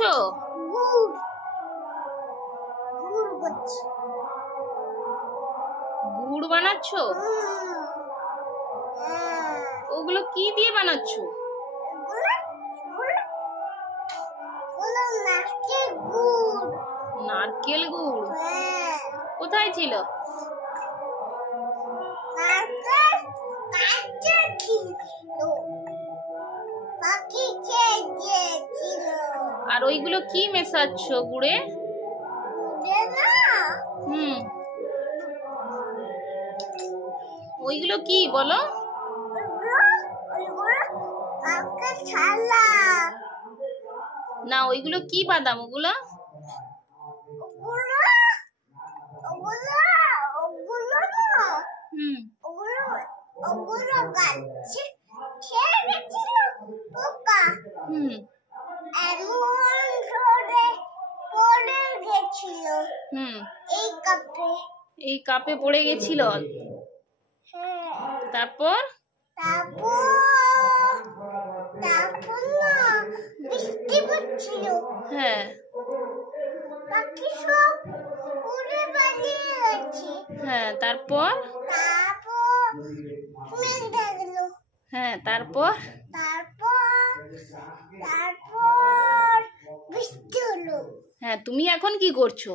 করছো? গুড় বানাচ্ছো? ওগুলো কি দিয়ে বানাচ্ছো? নারকেল গুড়। কোথায় ছিল? আর ওইগুলো কি মেশাচ্ছ গুড়ে? ওইগুলো কি বলো? না, ওইগুলো কি বাদাম? ওগুলো এই কাপে পড়ে গেছিল। তারপর বৃষ্টি পড়ছিল। হ্যাঁ, হ্যাঁ, তারপর হ্যাঁ, তারপর বৃষ্টি হলো। হ্যাঁ, তুমি এখন কি করছো?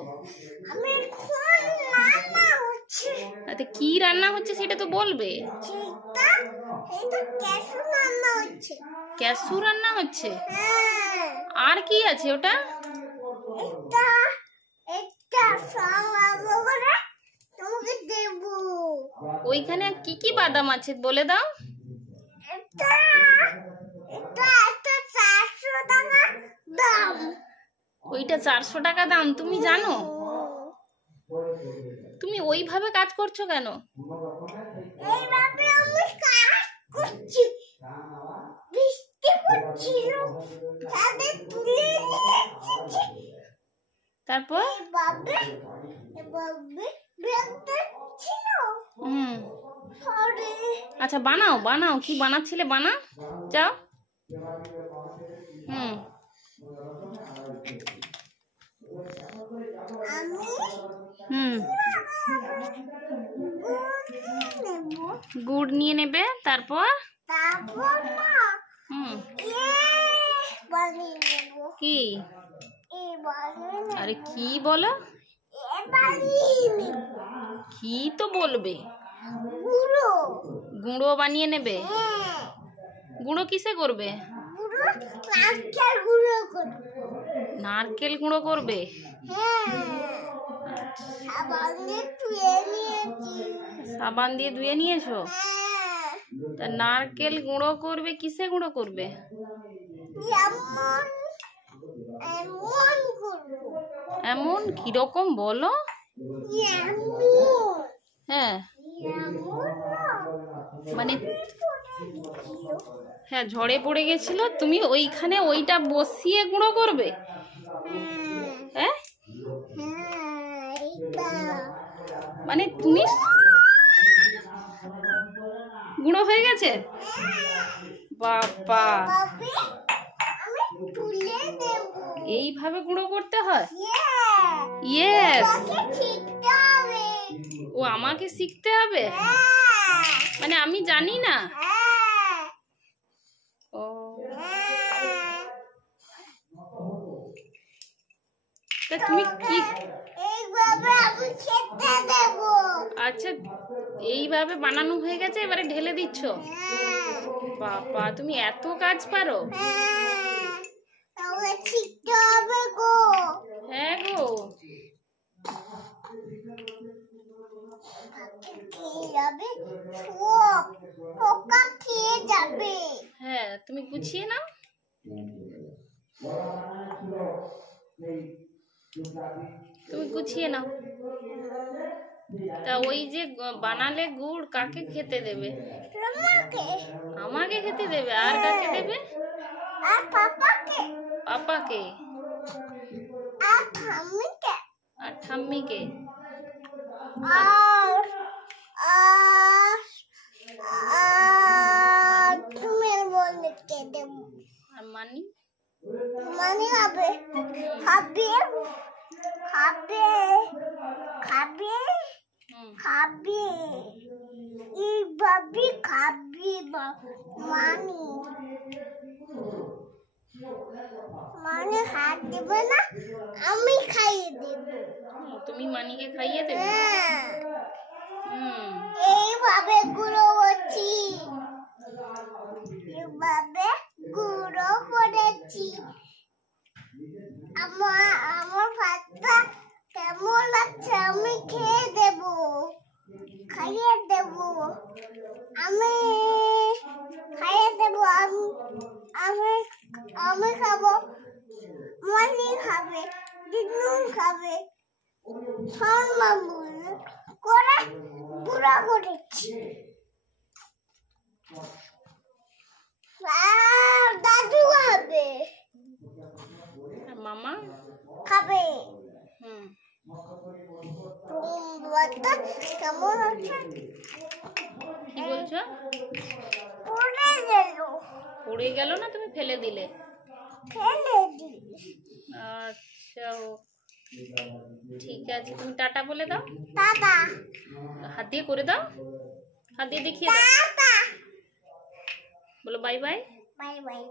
আচ্ছা, কি রান্না হচ্ছে সেটা তো বলবে। ক্যাসু রান্না হচ্ছে। আর কি আছে ওটা? ওইখানে কি কি বাদাম আছে বলে দাও। ওইটা 400 টাকা দাম, তুমি জানো? তুমি ওইভাবে কাজ করছো কেন? তারপর আচ্ছা, বানাও বানাও, কি বানাচ্ছিলে? বানাও, যাও। গুড় নিয়ে নেবে। তারপর কি? আরে কি বলো? কি তো বলবে? গুঁড়ো বানিয়ে নেবে। গুঁড়ো কিসে করবে? নারকেল গুঁড়ো করবে। সাবান দিয়ে ধুয়ে নিয়েছো? তা নারকেল গুঁড়ো করবে, কিসে গুঁড়ো করবে? এমন কিরকম বলো? হ্যাঁ, মানে হ্যাঁ, ঝড়ে পড়ে গেছিল, তুমি ওইখানে ওইটা বসিয়ে গুঁড়ো করবে? হ্যাঁ, মানে তুমি গুঁড়ো হয়ে গেছে? বাবা, এইভাবে গুঁড়ো করতে হয়? ইয়েস। ও, আমাকে শিখতে হবে? মানে আমি জানি না। ও, তা তুমি কি? আচ্ছা, এইভাবে বানানো হয়ে গেছে, এবারে ঢেলে দিচ্ছ? বাবা, তুমি এত কাজ পারো? হ্যাঁ গো। হ্যাঁ, তুমি গুছিয়ে নাও। তুমি গুছিয়ে নাও। তা ওই যে বানালে গুড় কাকে খেতে দেবে? আমাকে খেতে দেবে। আর কাকে দেবে? পাপাকে। আর ঠাম্মিকে। আর মানি? মানি খাবে খাবে খাবে খাবে খাবে এইভাবে খাবি মানি মানি হাত দেবে না আমি খাইয়ে দেব তুমি মানিকে খাইয়ে দেবে এইভাবে গুঁড়ো করছি এইভাবে গুঁড়ো করেছি আমার ভাতটা কেমন লাগছে আমি খেয়ে দেব খাইয়ে দেব আমি খাইয়ে দেব আমি আমি খাবো মানি খাবে দিদু খাবে করে গুঁড়ো করেছি দাদু খাবে মামা খাবে কেমন আছে কি বলছো পড়ে গেল না তুমি ফেলে দিলে আচ্ছা ঠিক আছে তুমি টাটা বলে দাও টাটা হাত দিয়ে করে দাও হাত দিয়ে দেখিয়ে দাও বলো বাই বাই বাই বাই